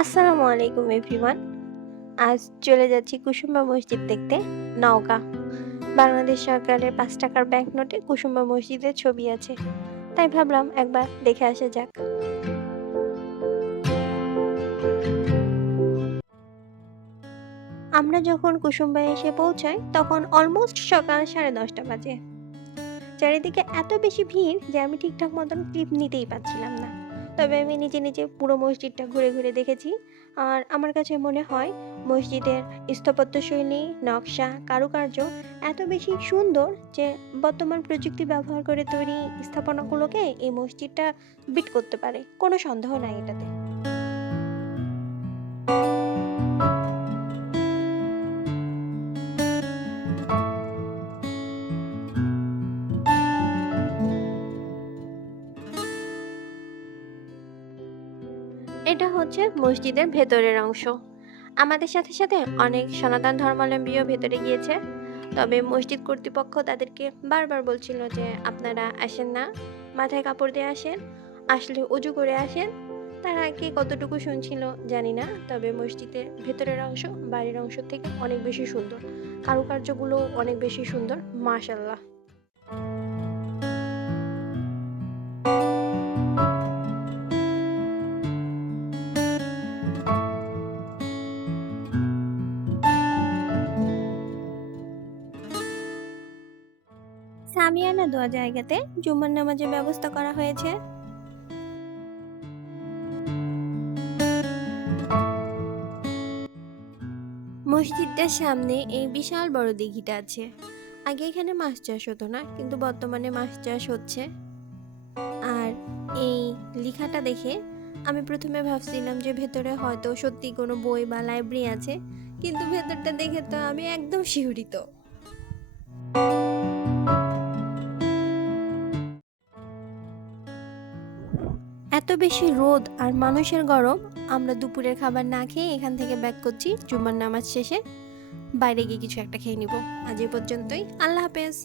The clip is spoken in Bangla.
আসসালামু আলাইকুম এভরিওয়ান। আজ চলে যাচ্ছি কুসুম্বা মসজিদ দেখতে, নওগাঁ। বাংলাদেশ সরকারের ৫ টাকার ব্যাংকনোটে কুসুম্বা মসজিদের ছবি আছে। তাই ভাবলাম একবার দেখে আসা যাক। আমরা যখন কুসুম্বায় এসে পৌঁছাই তখন অলমোস্ট সকাল 10:30 বাজে। চারিদিকে এত বেশি ভিড় যে আমি ঠিকঠাক মতন ক্লিপ নিতেই পারছিলাম না। তবে আমি নিজে নিজে পুরো মসজিদটা ঘুরে ঘুরে দেখেছি। আর আমার কাছে মনে হয় মসজিদের স্থাপত্যশৈলী, নকশা, কারুকার্য এত বেশি সুন্দর যে বর্তমান প্রযুক্তি ব্যবহার করে তৈরি স্থাপনাগুলোকে এই মসজিদটা বিট করতে পারে, কোনো সন্দেহ নাই এটাতে। এটা হচ্ছে মসজিদের ভেতরের অংশ। আমাদের সাথে সাথে অনেক সনাতন ধর্মাবলম্বীও ভেতরে গিয়েছে। তবে মসজিদ কর্তৃপক্ষ তাদেরকে বারবার বলছিল যে আপনারা আসেন না, মাথায় কাপড় দিয়ে আসেন, আসলে অজু করে আসেন। তারা কে কতটুকু শুনছিল জানি না, তবে মসজিদের ভেতরের অংশ বাইরের অংশ থেকে অনেক বেশি সুন্দর, কারুকার্যগুলো অনেক বেশি সুন্দর, মাশাল্লাহ। সামিয়ানা দেওয়া জায়গাতে জুমার নামাজের ব্যবস্থা করা হয়েছে। মসজিদটার সামনে এই বিশাল বড় দিঘিটা আছে। আগে এখানে মাছ চাষ হতো না, কিন্তু বর্তমানে মাছ চাষ হচ্ছে। আর এই লেখাটা দেখে আমি প্রথমে ভাবছিলাম যে ভেতরে হয়তো সত্যি কোনো বই বা লাইব্রেরি আছে, কিন্তু ভেতরটা দেখে তো আমি একদম শিহরিত। এত বেশি রোদ আর মানুষের গরম, আমরা দুপুরের খাবার না খেয়ে এখান থেকে ব্যাক করছি। জুম্মার নামাজ শেষে বাইরে গিয়ে কিছু একটা খেয়ে নিব। আজ এ পর্যন্তই, আল্লাহ হাফেজ।